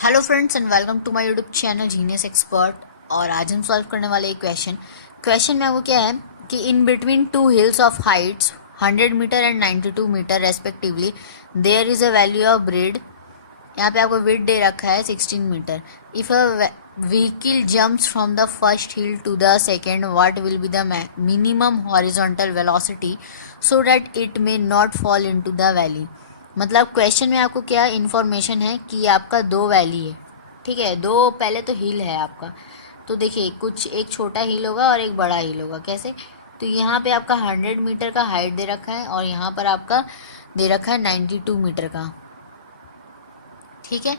Hello friends and welcome to my YouTube channel genius expert. और आज हम solve करने वाले एक क्वेश्चन में आपको क्या है कि in between two hills of heights 100 metre and 92 metre respectively there is a valley of breadth. यहाँ पे आपको विड्थ दे रखा है 16 metre. If a vehicle jumps from the first hill to the second, what will be the minimum horizontal velocity so that it may not fall into the valley. मतलब question में आपको क्या इन्फॉर्मेशन है कि आपका दो वैली है, ठीक है। दो पहले तो हिल है आपका, तो देखिए कुछ एक छोटा हिल होगा और एक बड़ा हिल होगा। कैसे? तो यहाँ पे आपका 100 मीटर का हाइट दे रखा है और यहाँ पर आपका दे रखा है 92 मीटर का, ठीक है।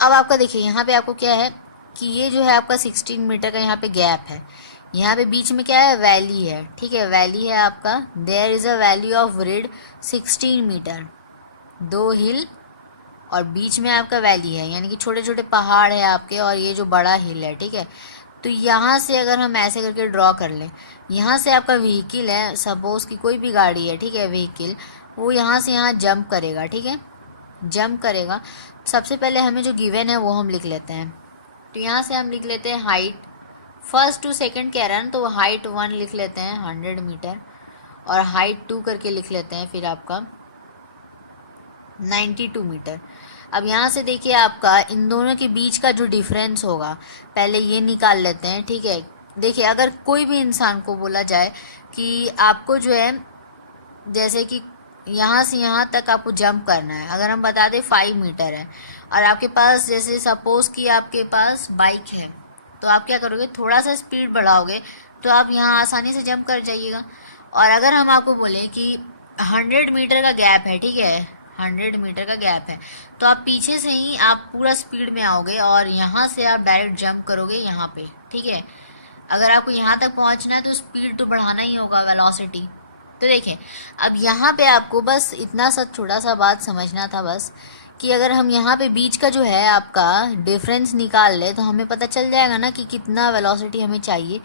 अब आपका देखिए यहाँ पे आपको क्या है कि ये जो है आपका 16 मीटर का यहाँ पे गैप है। यहाँ पे बीच में क्या है, वैली है, ठीक है। वैली है आपका, there is a valley of width 16 metre. दो हिल और बीच में आपका वैली है, यानी कि छोटे छोटे पहाड़ है आपके और ये जो बड़ा हिल है, ठीक है। तो यहाँ से अगर हम ऐसे करके ड्रॉ कर लें, यहाँ से आपका व्हीकल है, सपोज कि कोई भी गाड़ी है, ठीक है, व्हीकल वो यहाँ से यहाँ जंप करेगा, ठीक है, जंप करेगा। सबसे पहले हमें जो गिवन है वो हम लिख लेते हैं। तो यहाँ से हम लिख लेते हैं हाइट, फर्स्ट टू सेकंड कह रहा है ना, तो हाइट 1 लिख लेते हैं 100 मीटर और हाइट 2 करके लिख लेते हैं फिर आपका 92 मीटर। अब यहाँ से देखिए आपका इन दोनों के बीच का जो डिफरेंस होगा पहले ये निकाल लेते हैं, ठीक है। देखिए अगर कोई भी इंसान को बोला जाए कि आपको जो है जैसे कि यहाँ से यहाँ तक आपको जंप करना है, अगर हम बता दें 5 मीटर है और आपके पास जैसे सपोज कि आपके पास बाइक है, तो आप क्या करोगे, थोड़ा सा स्पीड बढ़ाओगे तो आप यहाँ आसानी से जंप कर जाइएगा। और अगर हम आपको बोलें कि 100 मीटर का गैप है, ठीक है, 100 मीटर का गैप है, तो आप पीछे से ही आप पूरा स्पीड में आओगे और यहाँ से आप डायरेक्ट जंप करोगे यहाँ पे, ठीक है। अगर आपको यहाँ तक पहुँचना है तो स्पीड तो बढ़ाना ही होगा, वेलोसिटी। तो देखिए अब यहाँ पे आपको बस इतना सा छोटा सा बात समझना था बस, कि अगर हम यहाँ पे बीच का जो है आपका डिफरेंस निकाल ले तो हमें पता चल जाएगा ना कि कितना वेलोसिटी हमें चाहिए।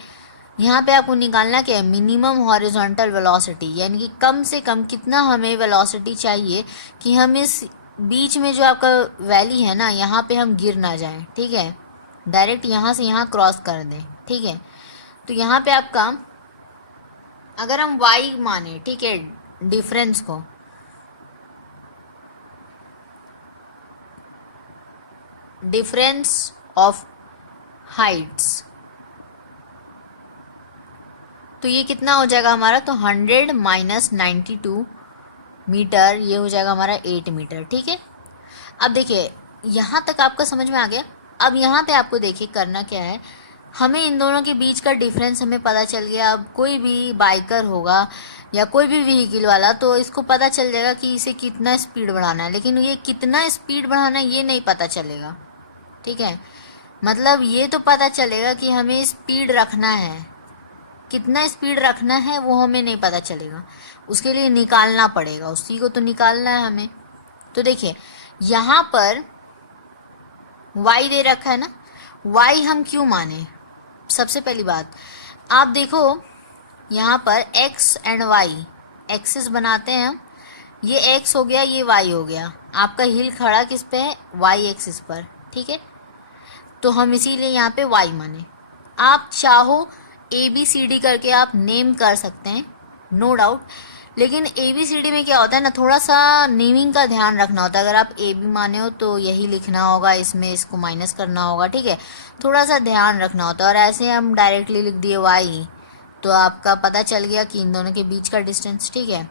यहाँ पे आपको निकालना क्या है, मिनिमम हॉरिजॉन्टल वेलोसिटी, यानी कि कम से कम कितना हमें वेलोसिटी चाहिए कि हम इस बीच में जो आपका वैली है ना यहाँ पे हम गिर ना जाएं, ठीक है, डायरेक्ट यहाँ से यहाँ क्रॉस कर दें, ठीक है। तो यहाँ पे आपका अगर हम y माने, ठीक है, डिफरेंस को, डिफरेंस ऑफ हाइट्स, तो ये कितना हो जाएगा हमारा, तो 100 माइनस 92 मीटर, ये हो जाएगा हमारा 8 मीटर, ठीक है। अब देखिए यहाँ तक आपका समझ में आ गया। अब यहाँ पे आपको देखिए करना क्या है, हमें इन दोनों के बीच का डिफरेंस हमें पता चल गया। अब कोई भी बाइकर होगा या कोई भी व्हीकल वाला तो इसको पता चल जाएगा कि इसे कितना स्पीड बढ़ाना है, लेकिन ये कितना स्पीड बढ़ाना है ये नहीं पता चलेगा, ठीक है। मतलब ये तो पता चलेगा कि हमें स्पीड रखना है, कितना स्पीड रखना है वो हमें नहीं पता चलेगा, उसके लिए निकालना पड़ेगा, उसी को तो निकालना है हमें। तो देखिए यहाँ पर y दे रखा है ना, y हम क्यों माने, सबसे पहली बात आप देखो यहाँ पर x एंड y एक्सिस बनाते हैं हम, ये x हो गया, ये y हो गया, आपका हिल खड़ा किस पे है, y एक्सिस पर, ठीक है। तो हम इसीलिए यहाँ पे y माने। आप चाहो ए बी सी डी करके आप नेम कर सकते हैं, नो डाउट, लेकिन ए बी सी डी में क्या होता है ना, थोड़ा सा नेमिंग का ध्यान रखना होता है। अगर आप ए बी माने हो तो यही लिखना होगा, इसमें इसको माइनस करना होगा, ठीक है, थोड़ा सा ध्यान रखना होता है। और ऐसे हम डायरेक्टली लिख दिए वाई तो आपका पता चल गया कि इन दोनों के बीच का डिस्टेंस, ठीक है।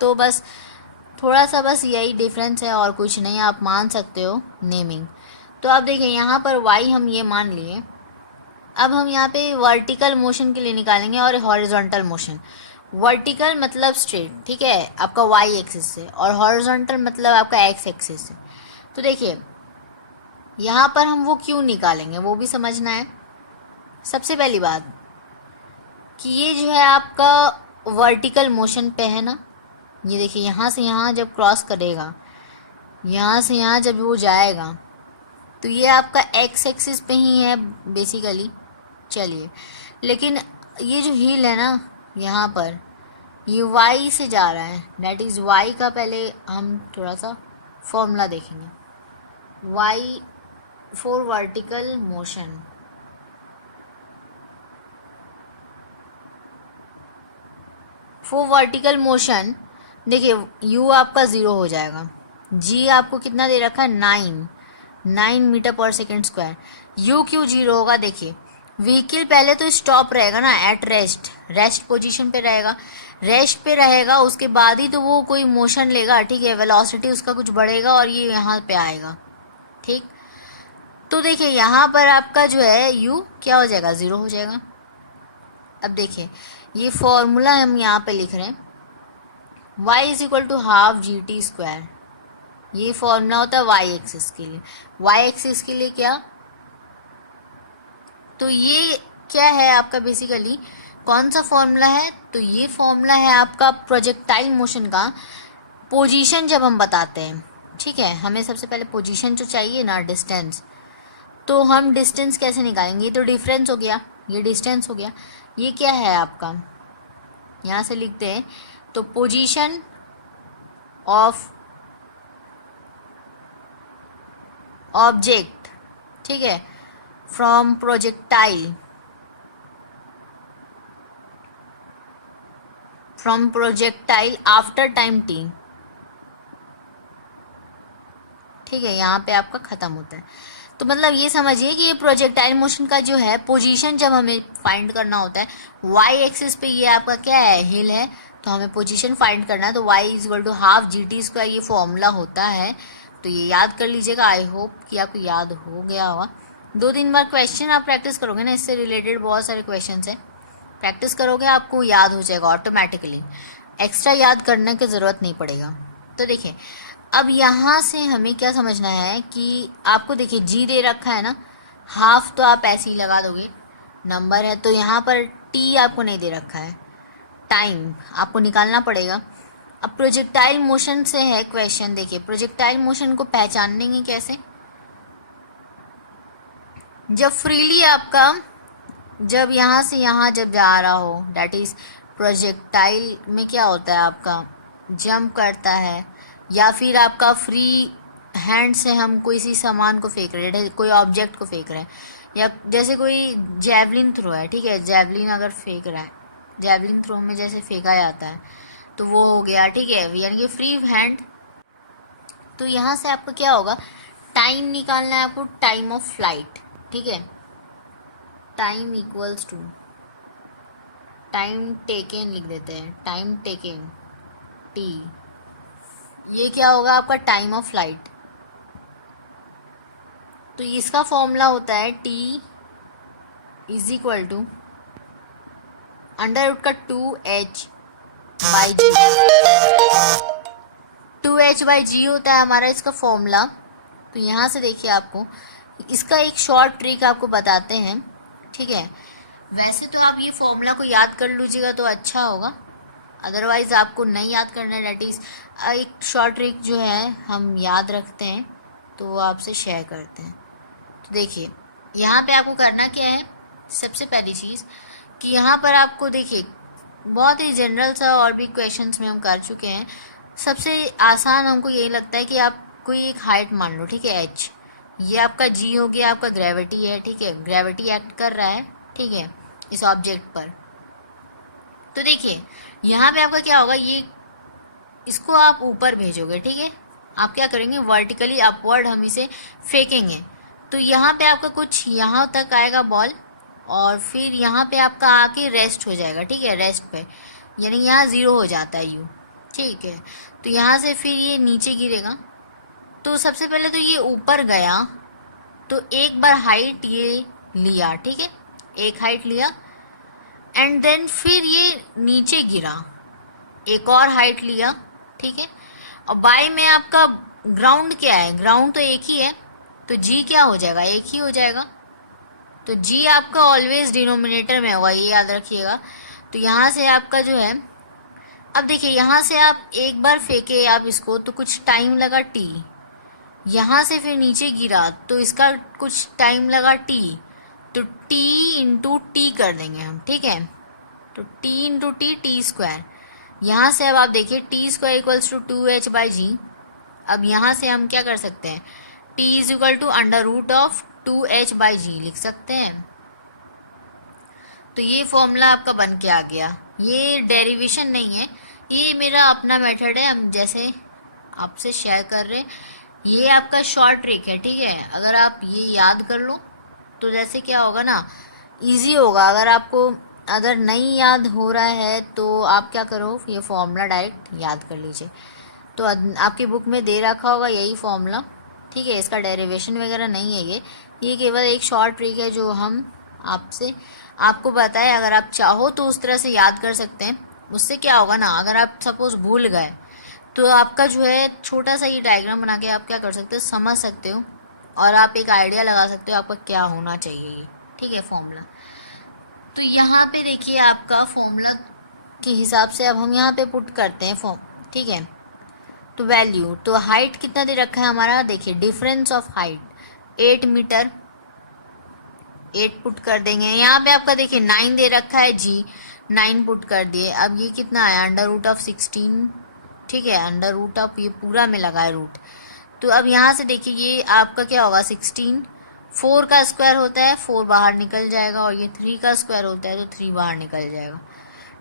तो बस थोड़ा सा बस यही डिफरेंस है और कुछ नहीं, आप मान सकते हो नेमिंग। तो आप देखिए यहाँ पर वाई हम ये मान लिए। अब हम यहाँ पे वर्टिकल मोशन के लिए निकालेंगे और हॉरिजॉन्टल मोशन। वर्टिकल मतलब स्ट्रेट, ठीक है, आपका वाई एक्सिस से, और हॉरिजॉन्टल मतलब आपका एक्स एक्सिस से। तो देखिए यहाँ पर हम वो क्यों निकालेंगे वो भी समझना है। सबसे पहली बात कि ये जो है आपका वर्टिकल मोशन पे है ना, ये देखिए यहाँ से यहाँ जब क्रॉस करेगा, यहाँ से यहाँ जब वो जाएगा तो ये आपका एक्स एक्सिस पे ही है बेसिकली। चलिए, लेकिन ये जो हील है ना यहाँ पर, ये y से जा रहा है, दैट इज़ y का पहले हम थोड़ा सा फॉर्मूला देखेंगे। y for vertical motion, for vertical motion देखिए u आपका 0 हो जाएगा, g आपको कितना दे रखा है 9 मीटर पर सेकेंड स्क्वायर। u क्यों 0 होगा, देखिए व्हीकल पहले तो स्टॉप रहेगा ना, एट रेस्ट पोजीशन पे रहेगा, रेस्ट पे रहेगा, उसके बाद ही तो वो कोई मोशन लेगा, ठीक है, वेलोसिटी उसका कुछ बढ़ेगा और ये यहाँ पे आएगा, ठीक। तो देखिए यहाँ पर आपका जो है u क्या हो जाएगा 0 हो जाएगा। अब देखिए ये फॉर्मूला हम यहाँ पे लिख रहे हैं, y is equal to half G T square, ये फॉर्मूला होता है y एक्सिस के लिए, y एक्सिस के लिए क्या, तो ये क्या है आपका बेसिकली कौन सा फॉर्मूला है, तो ये फॉर्मूला है आपका प्रोजेक्टाइल मोशन का पोजीशन जब हम बताते हैं, ठीक है। हमें सबसे पहले पोजीशन जो चाहिए ना, डिस्टेंस, तो हम डिस्टेंस कैसे निकालेंगे, ये तो डिफरेंस हो गया, ये डिस्टेंस हो गया, ये क्या है आपका, यहाँ से लिखते हैं तो पोजीशन ऑफ ऑब्जेक्ट, ठीक है, from projectile after time t, ठीक है, यहाँ पे आपका खत्म होता है। तो मतलब ये समझिए कि ये प्रोजेक्टाइल मोशन का जो है पोजीशन जब हमें फाइंड करना होता है, y एक्सिस पे ये आपका क्या है, हिल है, तो हमें पोजीशन फाइंड करना है, तो y is equal to half G T square, ये फॉर्मूला होता है, तो ये याद कर लीजिएगा। आई होप कि आपको याद हो गया होगा। 2-3 बार क्वेश्चन आप प्रैक्टिस करोगे ना, इससे रिलेटेड बहुत सारे क्वेश्चन हैं, प्रैक्टिस करोगे आपको याद हो जाएगा ऑटोमेटिकली, एक्स्ट्रा याद करने की ज़रूरत नहीं पड़ेगा। तो देखिए अब यहाँ से हमें क्या समझना है कि आपको देखिए g दे रखा है ना, हाफ तो आप ऐसे ही लगा दोगे, नंबर है, तो यहाँ पर t आपको नहीं दे रखा है, टाइम आपको निकालना पड़ेगा। अब प्रोजेक्टाइल मोशन से है क्वेश्चन, देखिए प्रोजेक्टाइल मोशन को पहचानेंगे कैसे, जब फ्रीली आपका जब यहाँ से यहाँ जब जा रहा हो, डैट इज प्रोजेक्टाइल में क्या होता है आपका जंप करता है, या फिर आपका फ्री हैंड से हम कोई सी सामान को फेंक रहे हैं, कोई ऑब्जेक्ट को फेंक रहे हैं, या जैसे कोई जैवलिन थ्रो है, ठीक है, जैवलिन अगर फेंक रहा है, जैवलिन थ्रो में जैसे फेंका जाता है तो वो हो गया, ठीक है, यानी कि फ्री हैंड। तो यहाँ से आपको क्या होगा, टाइम निकालना है आपको, टाइम ऑफ फ्लाइट, ठीक है, time equals to time taken लिख देते हैं, टाइम टेकन टी, ये क्या होगा आपका टाइम ऑफ फ्लाइट। तो इसका फॉर्मूला होता है t is equal to under root का 2h by ji, 2h by जी होता है हमारा इसका फॉर्मूला। तो यहाँ से देखिए आपको इसका एक शॉर्ट ट्रिक आपको बताते हैं, ठीक है, वैसे तो आप ये फॉर्मूला को याद कर लीजिएगा तो अच्छा होगा, अदरवाइज आपको नहीं याद करना है, डेट इज़ एक शॉर्ट ट्रिक जो है हम याद रखते हैं तो वो आपसे शेयर करते हैं। तो देखिए यहाँ पे आपको करना क्या है, सबसे पहली चीज़ कि यहाँ पर आपको देखिए बहुत ही जनरल सा और भी क्वेश्चंस में हम कर चुके हैं, सबसे आसान हमको यही लगता है कि आप कोई एक हाइट मान लो, ठीक है, h, ये आपका g हो गया, आपका ग्रेविटी है, ठीक है, ग्रेविटी एक्ट कर रहा है, ठीक है, इस ऑब्जेक्ट पर। तो देखिए यहाँ पे आपका क्या होगा, ये इसको आप ऊपर भेजोगे, ठीक है, आप क्या करेंगे वर्टिकली अपवर्ड हम इसे फेंकेंगे, तो यहाँ पे आपका कुछ यहाँ तक आएगा बॉल, और फिर यहाँ पे आपका आके रेस्ट हो जाएगा, ठीक है, रेस्ट पे, यानी यहाँ 0 हो जाता है u, ठीक है। तो यहाँ से फिर ये नीचे गिरेगा, तो सबसे पहले तो ये ऊपर गया, तो एक बार हाइट ये लिया, ठीक है, एक हाइट लिया, एंड देन फिर ये नीचे गिरा, एक और हाइट लिया, ठीक है, और बाय में आपका ग्राउंड क्या है, ग्राउंड तो एक ही है, तो g क्या हो जाएगा, एक ही हो जाएगा, तो g आपका ऑलवेज डिनोमिनेटर में होगा, ये याद रखिएगा। तो यहाँ से आपका जो है, अब देखिए यहाँ से आप एक बार फेंके आप इसको तो कुछ टाइम लगा t, यहाँ से फिर नीचे गिरा तो इसका कुछ टाइम लगा t, तो t इंटू टी कर देंगे हम, ठीक है, तो t into T, T square, यहाँ से अब आप देखिए T square equals to 2h by G. अब यहाँ से हम क्या कर सकते हैं, T is equal to under root of 2h/g लिख सकते हैं। तो ये फॉर्मूला आपका बन के आ गया। ये डेरिवेशन नहीं है, ये मेरा अपना मेथड है, हम जैसे आपसे शेयर कर रहे हैं। ये आपका शॉर्ट ट्रिक है, ठीक है। अगर आप ये याद कर लो तो जैसे क्या होगा ना, इजी होगा। अगर नहीं याद हो रहा है तो आप क्या करो, ये फॉर्मूला डायरेक्ट याद कर लीजिए। तो आपकी बुक में दे रखा होगा यही फॉर्मूला, ठीक है। इसका डेरिवेशन वगैरह नहीं है ये केवल एक शॉर्ट ट्रिक है जो हम आपको बताए। अगर आप चाहो तो उस तरह से याद कर सकते हैं। उससे क्या होगा ना, अगर आप सपोज भूल गए तो आपका जो है छोटा सा ये डायग्राम बना के आप क्या कर सकते हो, समझ सकते हो और आप एक आइडिया लगा सकते हो आपका क्या होना चाहिए ये, ठीक है, फॉर्मूला। तो यहाँ पे देखिए आपका फॉर्मूला के हिसाब से अब हम यहाँ पे पुट करते हैं फॉर्म, ठीक है। तो वैल्यू, तो हाइट कितना दे रखा है हमारा, देखिए difference of height 8 metre, 8 put कर देंगे। यहाँ पे आपका देखिए 9 दे रखा है जी, 9 पुट कर दिए। अब ये कितना आया, अंडर रूट ऑफ 16, ठीक है, अंडर रूट ऑफ ये पूरा में लगा है रूट। तो अब यहाँ से देखिए ये आपका क्या होगा 16, 4 का स्क्वायर होता है 4 बाहर निकल जाएगा, और ये 3 का स्क्वायर होता है तो 3 बाहर निकल जाएगा।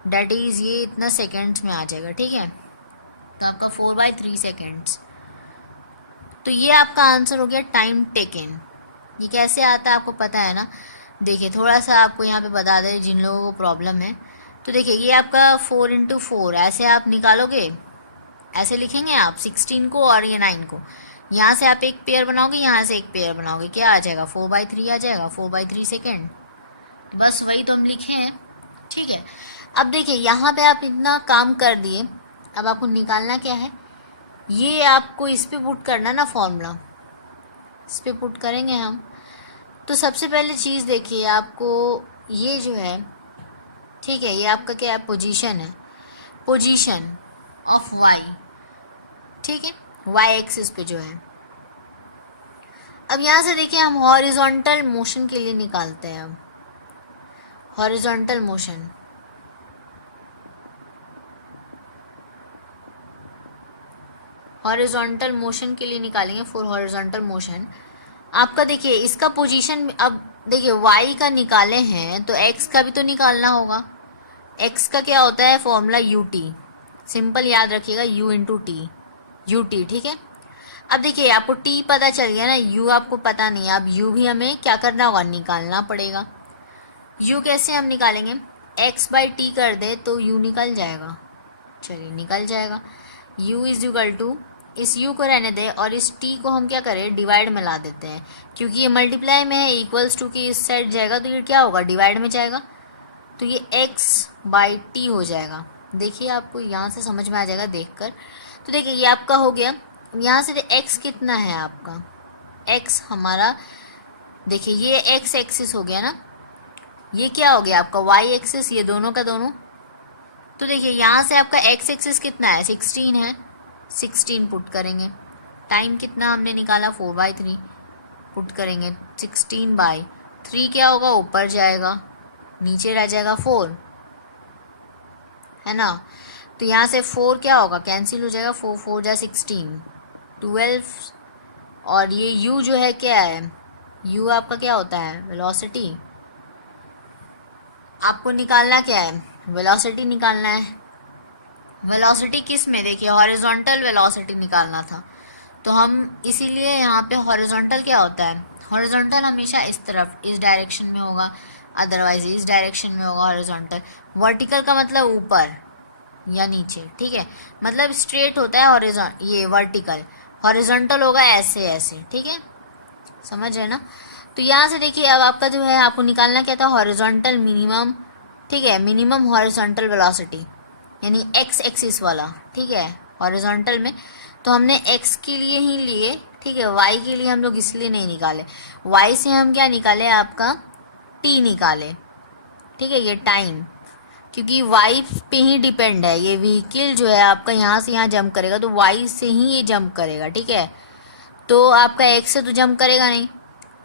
डेट इज़ ये इतना सेकेंड्स में आ जाएगा, ठीक है। तो आपका 4/3 सेकेंड्स। तो ये आपका आंसर हो गया टाइम टेकन। ये कैसे आता है आपको पता है ना। देखिए थोड़ा सा आपको यहाँ पे बता दें जिन लोगों को प्रॉब्लम है। तो देखिए ये आपका 4 × 4 ऐसे आप निकालोगे, ऐसे लिखेंगे आप 16 को और ये 9 को। यहाँ से आप एक पेयर बनाओगे, यहाँ से एक पेयर बनाओगे, क्या आ जाएगा 4/3 आ जाएगा, 4/3 सेकेंड। बस वही तो हम लिखे हैं, ठीक है। अब देखिए यहाँ पे आप इतना काम कर दिए, अब आपको निकालना क्या है, ये आपको इस पे पुट करना ना फॉर्मूला, इस पे पुट करेंगे हम। तो सबसे पहले चीज़ देखिए आपको ये जो है, ठीक है, ये आपका क्या है, पोजीशन है, पोजीशन ऑफ वाई, ठीक है, वाई एक्सिस पे जो है। अब यहाँ से देखिए हम हॉरिजॉन्टल मोशन के लिए निकालते हैं। अब हॉरिजॉन्टल मोशन, हॉरिजॉन्टल मोशन के लिए निकालेंगे फॉर हॉरिजॉन्टल मोशन। आपका देखिए इसका पोजीशन, अब देखिए वाई का निकाले हैं तो एक्स का भी तो निकालना होगा। एक्स का क्या होता है फॉर्मूला UT, सिंपल याद रखिएगा U×T, UT, ठीक है। अब देखिए आपको T पता चल गया ना, U आपको पता नहीं है। अब U भी हमें क्या करना होगा, निकालना पड़ेगा। U कैसे हम निकालेंगे, x/t कर दे तो U निकल जाएगा, चलिए निकल जाएगा। U इज इक्वल टू, इस U को रहने दें और इस T को हम क्या करें, डिवाइड में ला देते हैं, क्योंकि ये मल्टीप्लाई में है, इक्वल्स टू की इस साइड जाएगा तो ये क्या होगा, डिवाइड में जाएगा, तो ये x/t हो जाएगा। देखिए आपको यहाँ से समझ में आ जाएगा देखकर। तो देखिए ये आपका हो गया। यहाँ से x कितना है आपका, x हमारा, देखिए ये x एक्सिस हो गया ना, ये क्या हो गया आपका y एक्सिस, ये दोनों का दोनों। तो देखिए यहाँ से आपका x एक्सिस कितना है, 16 है, 16 पुट करेंगे। टाइम कितना हमने निकाला 4/3 पुट करेंगे, 16/3 क्या होगा, ऊपर जाएगा, नीचे रह जाएगा 4, है ना। तो यहाँ से 4 क्या होगा, कैंसिल हो जाएगा, 4 4 जा 16, 12। और ये U जो है क्या है, U आपका क्या होता है, वेलोसिटी। आपको निकालना क्या है, वेलोसिटी निकालना है। वेलोसिटी किस में, देखिए हॉरिजॉन्टल वेलोसिटी निकालना था, तो हम इसीलिए यहाँ पे हॉरिजॉन्टल क्या होता है, हॉरिजॉन्टल हमेशा इस तरफ, इस डायरेक्शन में होगा, अदरवाइज इस डायरेक्शन में होगा हॉरिजॉन्टल। वर्टिकल का मतलब ऊपर या नीचे, ठीक है, मतलब स्ट्रेट होता है हॉरिजॉन्टल, ये वर्टिकल, हॉरिजॉन्टल होगा ऐसे ऐसे, ठीक है, समझ रहे ना। तो यहाँ से देखिए अब आपका जो है, आपको निकालना क्या था, हॉरिजॉन्टल मिनिमम, ठीक है, मिनिमम हॉरिजॉन्टल वेलोसिटी, यानी x एक्सिस वाला, ठीक है, हॉरिजॉन्टल में। तो हमने x के लिए ही लिए, ठीक है, y के लिए हम लोग इसलिए नहीं निकाले। y से हम क्या निकाले, आपका t निकाले, ठीक है, ये टाइम, क्योंकि y पे ही डिपेंड है। ये व्हीकल जो है आपका यहाँ से यहाँ जंप करेगा तो y से ही ये जंप करेगा, ठीक है। तो आपका x से तो जंप करेगा नहीं,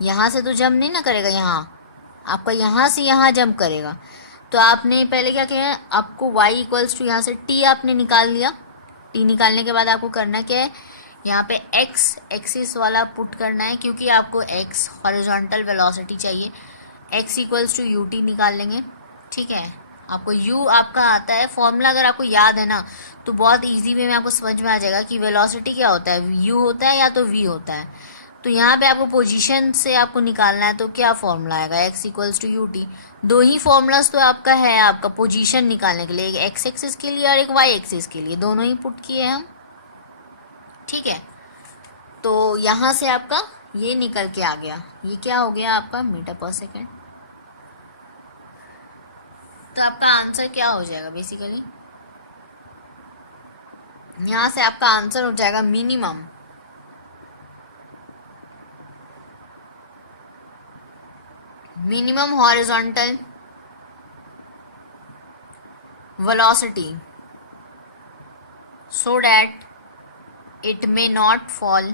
यहाँ से तो जंप नहीं ना करेगा, यहाँ आपका यहाँ से यहाँ जंप करेगा। तो आपने पहले क्या किया, आपको y इक्वल्स टू यहाँ से t आपने निकाल लिया। t निकालने के बाद आपको करना क्या है, यहाँ पे x एक्सिस वाला पुट करना है, क्योंकि आपको x हॉरिजॉन्टल वेलोसिटी चाहिए। x equals to u t निकाल लेंगे, ठीक है। आपको u आपका आता है फॉर्मूला, अगर आपको याद है ना तो बहुत इजी वे में आपको समझ में आ जाएगा कि वेलोसिटी क्या होता है, u होता है या तो v होता है। तो यहाँ पे आपको पोजीशन से आपको निकालना है, तो क्या फॉर्मूला आएगा, x equals to u t. दो ही फॉर्मूलाज तो आपका है आपका पोजीशन निकालने के लिए, एक एक्स एक्सिस के लिए और एक वाई एक्सिस के लिए, दोनों ही पुट किए हम, ठीक है। तो यहाँ से आपका ये निकल के आ गया, ये क्या हो गया आपका मीटर पर सेकेंड। तो आपका आंसर क्या हो जाएगा बेसिकली, यहाँ से आपका आंसर हो जाएगा minimum horizontal velocity so that it may not fall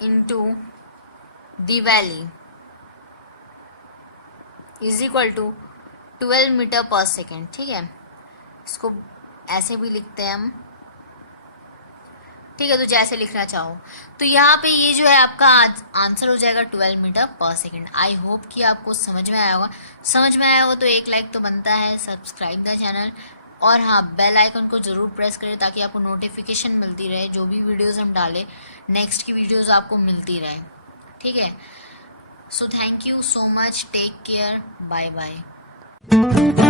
into the valley is equal to 12 metre पर सेकेंड, ठीक है। इसको ऐसे भी लिखते हैं हम, ठीक है, तो जैसे लिखना चाहो। तो यहाँ पे ये जो है आपका आंसर हो जाएगा 12 मीटर पर सेकेंड। आई होप कि आपको समझ में आया होगा। समझ में आया होगा तो एक लाइक तो बनता है, सब्सक्राइब द चैनल, और हाँ बेल आइकन को ज़रूर प्रेस करें ताकि आपको नोटिफिकेशन मिलती रहे, जो भी वीडियोज़ हम डालें नेक्स्ट की वीडियोज़ आपको मिलती रहे, ठीक है। So thank you so much, take care, bye bye.